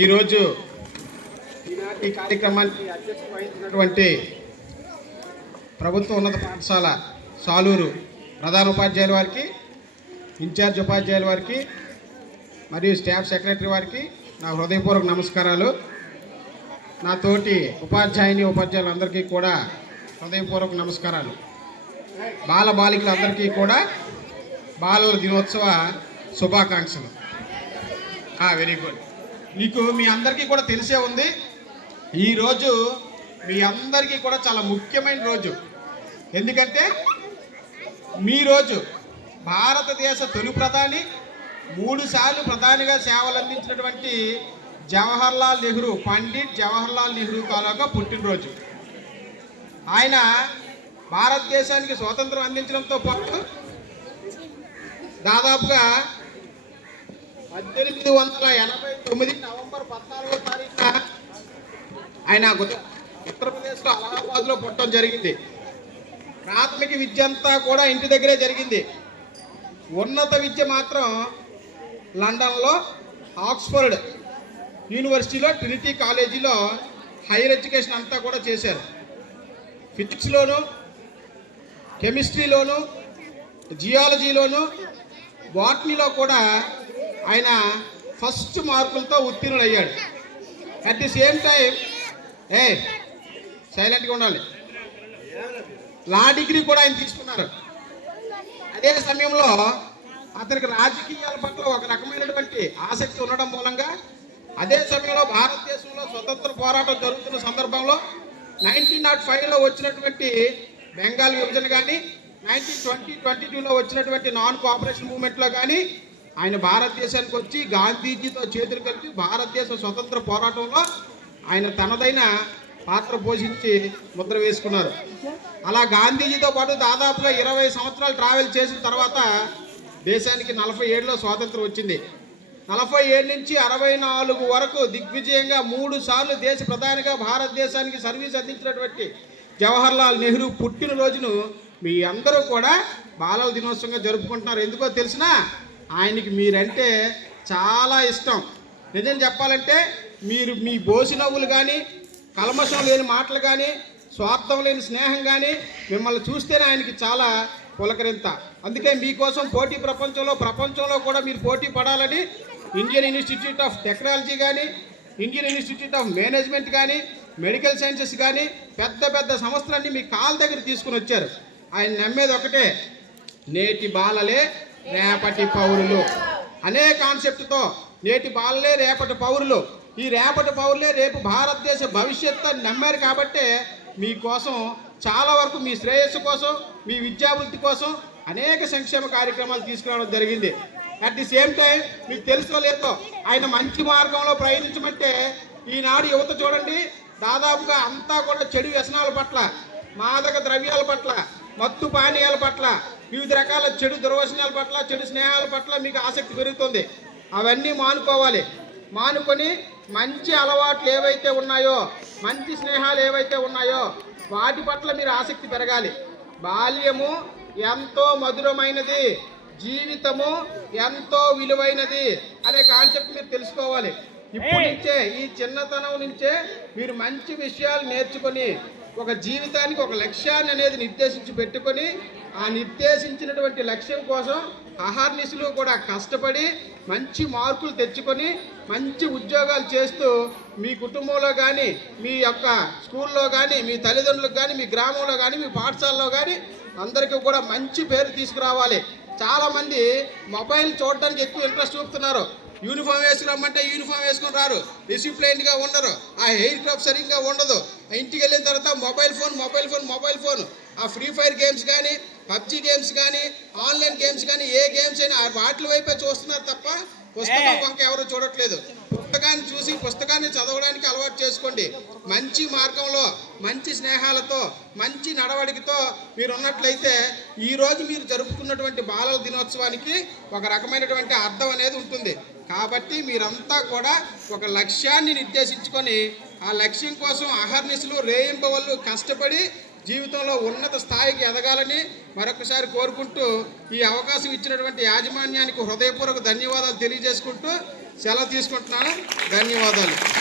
ఈరోజు ఈ కార్యక్రమానికి అధ్యక్షత వహించినటువంటి ప్రభుత్వ ఉన్నత పాఠశాల సాలూరు ప్రధాన ఉపాధ్యాయుల వారికి, ఇన్ఛార్జ్ ఉపాధ్యాయుల వారికి మరియు స్టాఫ్ సెక్రటరీ వారికి నా హృదయపూర్వక నమస్కారాలు. నా తోటి ఉపాధ్యాయులందరికీ కూడా హృదయపూర్వక నమస్కారాలు. బాలబాలికలందరికీ కూడా బాలల దినోత్సవ శుభాకాంక్షలు. Very good. మీ అందరికీ కూడా తెలిసే ఉంది, ఈరోజు మీ అందరికీ కూడా చాలా ముఖ్యమైన రోజు. ఎందుకంటే మీ రోజు భారతదేశ తొలి ప్రధాని, 3 సార్లు ప్రధానిగా సేవలు అందించినటువంటి జవహర్లాల్ నెహ్రూ, పండిట్ జవహర్లాల్ నెహ్రూ తాలూకా పుట్టినరోజు. ఆయన భారతదేశానికి స్వాతంత్రం అందించడంతో పాటు దాదాపుగా 1889 నవంబర్ 14వ తారీఖున ఆయన ఉత్తరప్రదేశ్లో అలహాబాద్లో పుట్టడం జరిగింది. ప్రాథమిక విద్య అంతా కూడా ఇంటి దగ్గరే జరిగింది. ఉన్నత విద్య మాత్రం లండన్లో ఆక్స్ఫర్డ్ యూనివర్సిటీలో ట్రినిటీ కాలేజీలో హైయర్ ఎడ్యుకేషన్ అంతా కూడా చేశారు. ఫిజిక్స్లోను, కెమిస్ట్రీలోను, జియాలజీలోను, బాటనీలో కూడా ఆయన ఫస్ట్ మార్కులతో ఉత్తీర్ణులయ్యాడు. అట్ ది సేమ్ టైం సైలెంట్గా ఉండాలి, లా డిగ్రీ కూడా ఆయన తీసుకున్నారు. అదే సమయంలో అతనికి రాజకీయాల పట్ల ఒక రకమైనటువంటి ఆసక్తి ఉండడం మూలంగా అదే సమయంలో భారతదేశంలో స్వతంత్ర పోరాటం జరుగుతున్న సందర్భంలో 1905లో వచ్చినటువంటి బెంగాల్ విభజన కానీ, 1922లో వచ్చినటువంటి నాన్ కోఆపరేషన్ మూవ్మెంట్లో కానీ ఆయన భారతదేశానికి వచ్చి గాంధీజీతో చేతులు కలిపి భారతదేశ స్వతంత్ర పోరాటంలో ఆయన తనదైన పాత్ర పోషించి ముద్ర వేసుకున్నారు. అలా గాంధీజీతో పాటు దాదాపుగా 20 సంవత్సరాలు ట్రావెల్ చేసిన తర్వాత దేశానికి 47లో స్వాతంత్రం వచ్చింది. 47 నుంచి 64 వరకు దిగ్విజయంగా 3 సార్లు దేశ ప్రధానిగా భారతదేశానికి సర్వీస్ అందించినటువంటి జవహర్లాల్ నెహ్రూ పుట్టినరోజును మీ అందరూ కూడా బాలల దినోత్సవంగా జరుపుకుంటున్నారు. ఎందుకో తెలిసినా ఆయనకి మీరంటే చాలా ఇష్టం. నిజం చెప్పాలంటే మీరు మీ బోసి నవ్వులు కానీ, కల్మషం లేని మాటలు కానీ, స్వార్థం లేని స్నేహం కానీ మిమ్మల్ని చూస్తేనే ఆయనకి చాలా పులకరింత. అందుకే మీకోసం పోటీ ప్రపంచంలో కూడా మీరు పోటీ పడాలని ఇండియన్ ఇన్స్టిట్యూట్ ఆఫ్ టెక్నాలజీ కానీ, ఇండియన్ ఇన్స్టిట్యూట్ ఆఫ్ మేనేజ్మెంట్ కానీ, మెడికల్ సైన్సెస్ కానీ పెద్ద పెద్ద సంస్థలన్నీ మీ కాళ్ళ దగ్గర తీసుకుని వచ్చారు. ఆయన నమ్మేది ఒకటే, నేటి బాలలే రేపటి పౌరులు అనే కాన్సెప్ట్తో నేటి బాలలే రేపటి పౌరులు, ఈ రేపటి పౌరులే రేపు భారతదేశ భవిష్యత్తు అని నమ్మారు. కాబట్టే మీకోసం చాలా వరకు మీ శ్రేయస్సు కోసం, మీ విద్యాభివృద్ధి కోసం అనేక సంక్షేమ కార్యక్రమాలు తీసుకురావడం జరిగింది. అట్ ది సేమ్ టైం మీకు తెలుసుకోలేదో ఆయన మంచి మార్గంలో ప్రయాణించమంటే ఈనాడు యువత చూడండి, దాదాపుగా అంతా కూడా చెడు వ్యసనాల పట్ల, మాదక ద్రవ్యాల పట్ల, మత్తు పానీయాల పట్ల, వివిధ రకాల చెడు దుర్వ్యసనాల పట్ల, చెడు స్నేహాల పట్ల మీకు ఆసక్తి పెరుగుతుంది. అవన్నీ మానుకొని మంచి అలవాట్లు ఏవైతే ఉన్నాయో, మంచి స్నేహాలు ఏవైతే ఉన్నాయో వాటి పట్ల మీరు ఆసక్తి పెరగాలి. బాల్యము ఎంతో మధురమైనది, జీవితము ఎంతో విలువైనది అనే కాన్సెప్ట్ మీరు తెలుసుకోవాలి. ఇప్పటి నుంచే, ఈ చిన్నతనం నుంచే మీరు మంచి విషయాలు నేర్చుకొని ఒక జీవితానికి ఒక లక్ష్యాన్ని అనేది నిర్దేశించి పెట్టుకొని ఆ నిర్దేశించినటువంటి లక్ష్యం కోసం అహర్నిశలు కూడా కష్టపడి మంచి మార్కులు తెచ్చుకొని మంచి ఉద్యోగాలు చేస్తూ మీ కుటుంబంలో కానీ, మీ యొక్క స్కూల్లో కానీ, మీ తల్లిదండ్రులకు కానీ, మీ గ్రామంలో కానీ, మీ పాఠశాలలో కానీ అందరికీ కూడా మంచి పేరు తీసుకురావాలి. చాలామంది మొబైల్ చూడడానికి ఎక్కువ ఇంట్రెస్ట్ చూపుతున్నారు. యూనిఫామ్ వేసుకురమ్మంటే యూనిఫామ్ వేసుకొని రారు, డిసిప్లైన్గా ఉండరు, ఆ హెయిర్ క్రాఫ్ సరిగ్గా ఉండదు. ఇంటికి వెళ్ళిన తర్వాత మొబైల్ ఫోన్ ఆ ఫ్రీ ఫైర్ గేమ్స్ కానీ, పబ్జీ గేమ్స్ కానీ, ఆన్లైన్ గేమ్స్ కానీ, ఏ గేమ్స్ అయినా వాటి వైపే చూస్తున్నారు తప్ప పుస్తకం వంక ఎవరు చూడట్లేదు. పుస్తకాన్ని చూసి పుస్తకాన్ని చదవడానికి అలవాటు చేసుకోండి. మంచి మార్గంలో, మంచి స్నేహాలతో, మంచి నడవడికతో మీరు ఉన్నట్లయితే ఈరోజు మీరు జరుపుకున్నటువంటి బాలల దినోత్సవానికి ఒక రకమైనటువంటి అర్థం అనేది ఉంటుంది. కాబట్టి మీరంతా కూడా ఒక లక్ష్యాన్ని నిర్దేశించుకొని ఆ లక్ష్యం కోసం అహర్నిశలు రేయింబవళ్ళు కష్టపడి జీవితంలో ఉన్నత స్థాయికి ఎదగాలని మరొకసారి కోరుకుంటూ ఈ అవకాశం ఇచ్చినటువంటి యాజమాన్యానికి హృదయపూర్వక ధన్యవాదాలు తెలియజేసుకుంటూ సెలవు తీసుకుంటున్నాను. ధన్యవాదాలు.